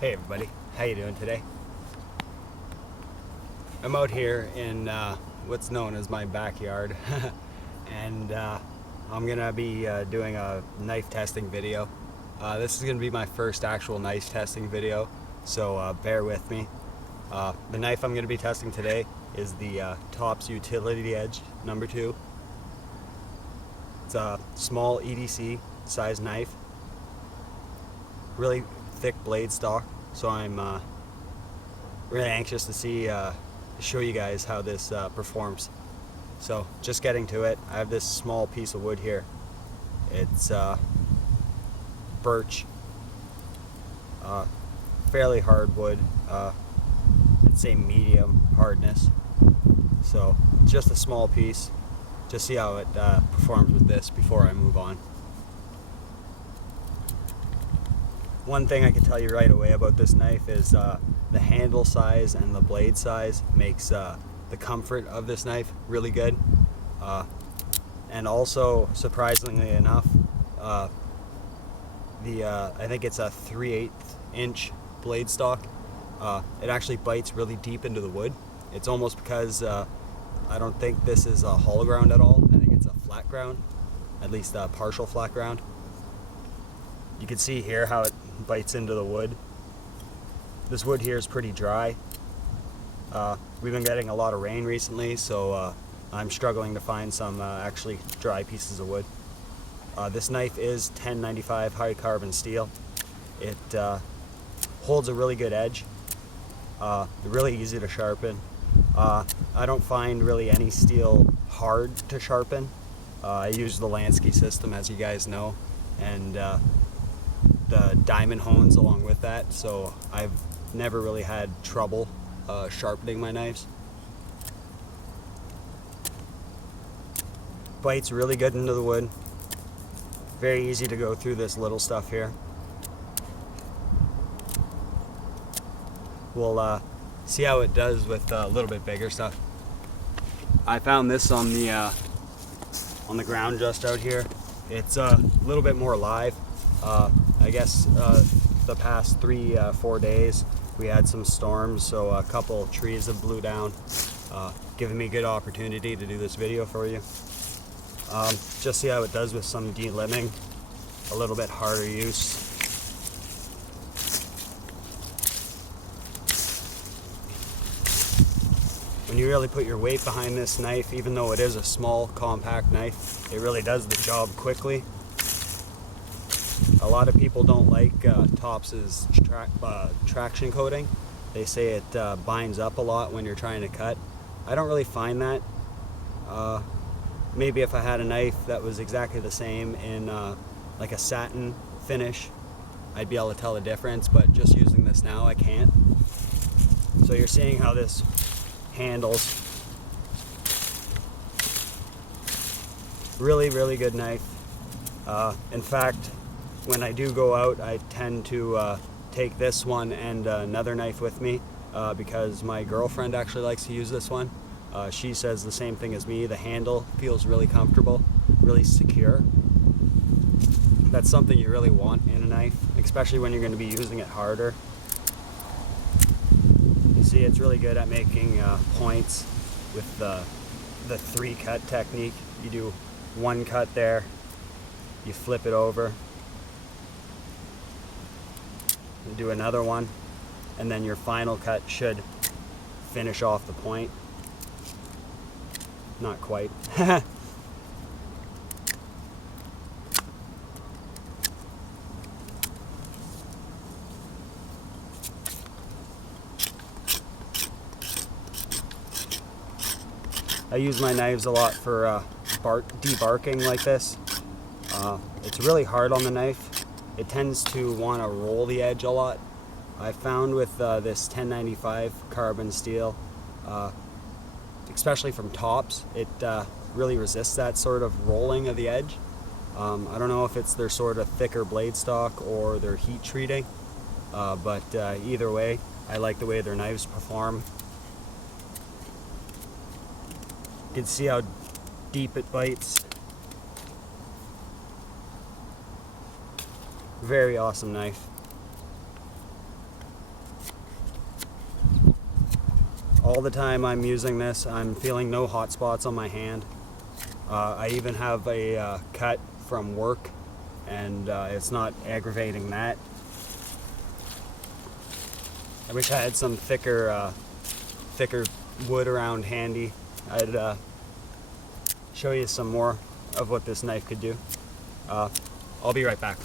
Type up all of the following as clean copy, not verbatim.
Hey everybody, how you doing today? I'm out here in what's known as my backyard and I'm gonna be doing a knife testing video. This is gonna be my first actual knife testing video, so bear with me. The knife I'm gonna be testing today is the Tops Utility Edge number 2. It's a small EDC size knife, really thick blade stock, so I'm really anxious to show you guys how this performs. So just getting to it, I have this small piece of wood here. It's birch, fairly hard wood, I'd say medium hardness. So just a small piece. Just see how it performs with this before I move on. One thing I can tell you right away about this knife is the handle size and the blade size makes the comfort of this knife really good. And also, surprisingly enough, I think it's a 3/8 inch blade stock. It actually bites really deep into the wood. It's almost because I don't think this is a hollow ground at all. I think it's a flat ground, at least a partial flat ground. You can see here how it bites into the wood. This wood here is pretty dry. We've been getting a lot of rain recently, so I'm struggling to find some actually dry pieces of wood. This knife is 1095 high carbon steel. It holds a really good edge. Really easy to sharpen. I don't find really any steel hard to sharpen. I use the Lansky system, as you guys know, and the diamond hones along with that, so I've never really had trouble sharpening my knives. Bites really good into the wood. Very easy to go through this little stuff here. We'll see how it does with a little bit bigger stuff. I found this on the ground just out here. It's a little bit more live. I guess the past 3-4 days we had some storms, so a couple trees have blew down, giving me a good opportunity to do this video for you. Just see how it does with some delimbing, a little bit harder use. When you really put your weight behind this knife, even though it is a small, compact knife, it really does the job quickly. A lot of people don't like Tops's traction coating. They say it binds up a lot when you're trying to cut. I don't really find that. Maybe if I had a knife that was exactly the same in like a satin finish, I'd be able to tell the difference, but just using this now, I can't. So you're seeing how this handles. Really, really good knife. In fact, when I do go out, I tend to take this one and another knife with me because my girlfriend actually likes to use this one. She says the same thing as me. The handle feels really comfortable, really secure. That's something you really want in a knife, especially when you're going to be using it harder. You see, it's really good at making points with the 3-cut technique. You do one cut there, you flip it over, and do another one, and then your final cut should finish off the point. Not quite. I use my knives a lot for debarking like this. It's really hard on the knife. It tends to want to roll the edge a lot. I found with this 1095 carbon steel, especially from Tops, it really resists that sort of rolling of the edge. I don't know if it's their sort of thicker blade stock or their heat treating, but either way, I like the way their knives perform. You can see how deep it bites. Very awesome knife. all the time I'm using this, I'm feeling no hot spots on my hand. I even have a cut from work, and it's not aggravating that. I wish I had some thicker wood around handy. I'd show you some more of what this knife could do. I'll be right back.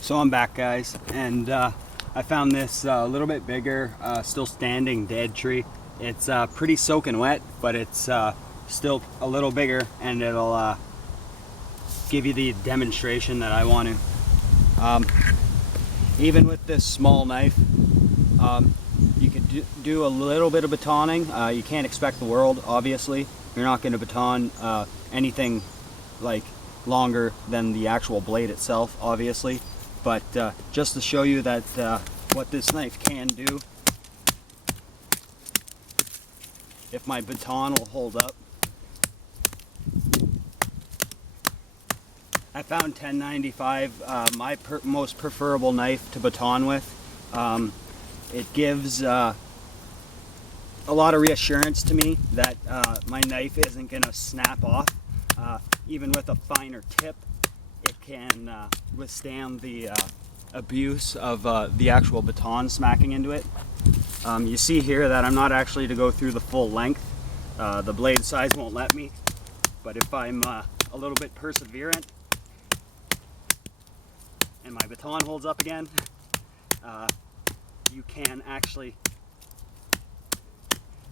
So I'm back, guys, and I found this a little bit bigger, still standing dead tree. It's pretty soaking wet, but it's still a little bigger, and it'll give you the demonstration that I want to. Even with this small knife, you could do a little bit of batoning. You can't expect the world, obviously. You're not going to baton anything like longer than the actual blade itself, obviously. But just to show you that what this knife can do, if my baton will hold up. I found 1095 my most preferable knife to baton with. It gives a lot of reassurance to me that my knife isn't going to snap off. Even with a finer tip, it can withstand the abuse of the actual baton smacking into it. You see here that I'm not actually to go through the full length. The blade size won't let me, but if I'm a little bit perseverant and my baton holds up again, you can actually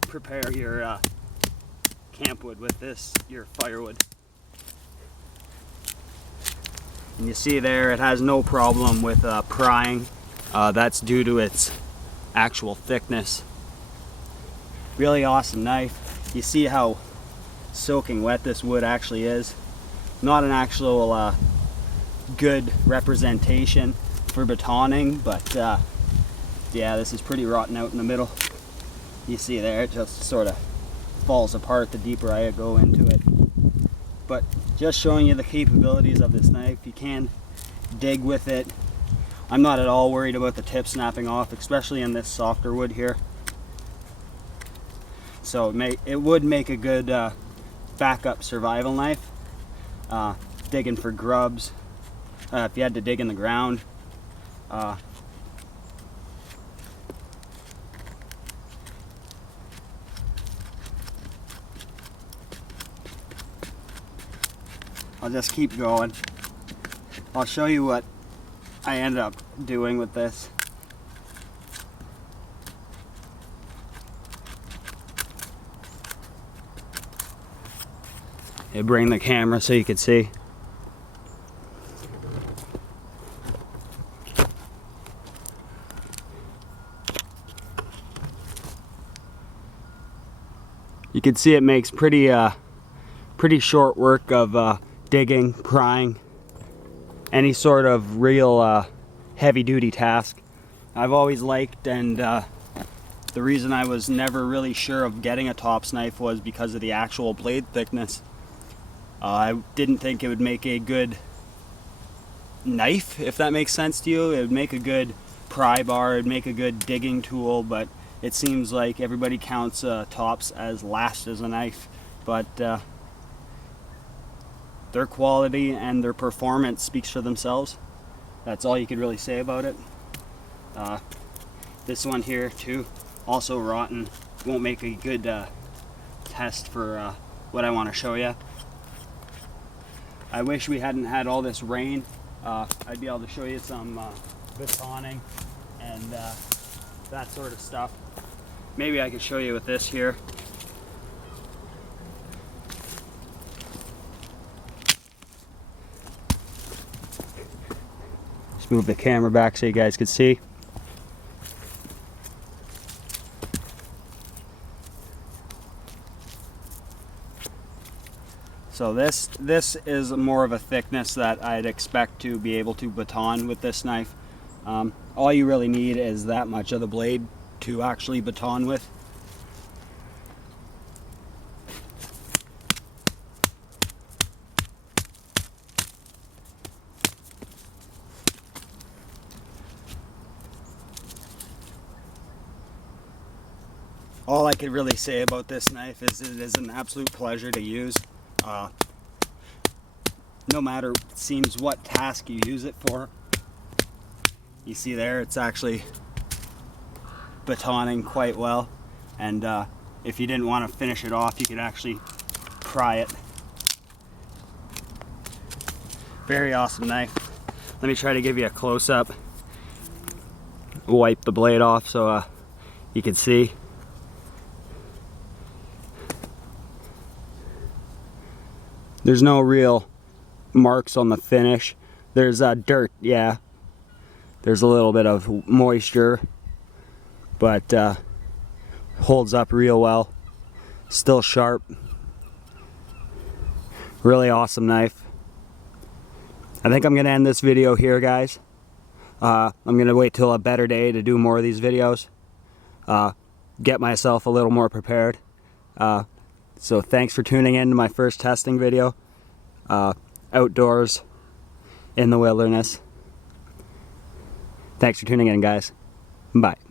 prepare your campwood with this, your firewood. And you see there, it has no problem with prying. That's due to its actual thickness. Really awesome knife. You see how soaking wet this wood actually is. Not an actual good representation for batoning, but yeah, this is pretty rotten out in the middle. You see there, it just sort of falls apart the deeper I go into it. But just showing you the capabilities of this knife. You can dig with it. I'm not at all worried about the tip snapping off, especially in this softer wood here. So it would make a good backup survival knife. Digging for grubs, if you had to dig in the ground. I'll just keep going. I'll show you what I ended up doing with this. I bring the camera so you can see. You can see it makes pretty short work of digging, prying, any sort of real heavy-duty task. I've always liked, and the reason I was never really sure of getting a tops knife was because of the actual blade thickness. I didn't think it would make a good knife, if that makes sense to you. It would make a good pry bar, it would make a good digging tool, but it seems like everybody counts tops as last as a knife. But their quality and their performance speaks for themselves. That's all you could really say about it. This one here too, also rotten. Won't make a good test for what I want to show you. I wish we hadn't had all this rain. I'd be able to show you some batoning and that sort of stuff. Maybe I could show you with this here. Just move the camera back so you guys could see. So this is more of a thickness that I'd expect to be able to baton with this knife. All you really need is that much of the blade to actually baton with. all I could really say about this knife is it is an absolute pleasure to use. No matter, it seems, what task you use it for. You see there, it's actually batoning quite well. And if you didn't want to finish it off, you could actually pry it. Very awesome knife. Let me try to give you a close-up. Wipe the blade off so you can see. There's no real marks on the finish. There's dirt, yeah. There's a little bit of moisture, but holds up real well. Still sharp. Really awesome knife. I think I'm gonna end this video here, guys. I'm gonna wait till a better day to do more of these videos. Get myself a little more prepared. So thanks for tuning in to my first testing video. Outdoors in the wilderness. Thanks for tuning in, guys. Bye.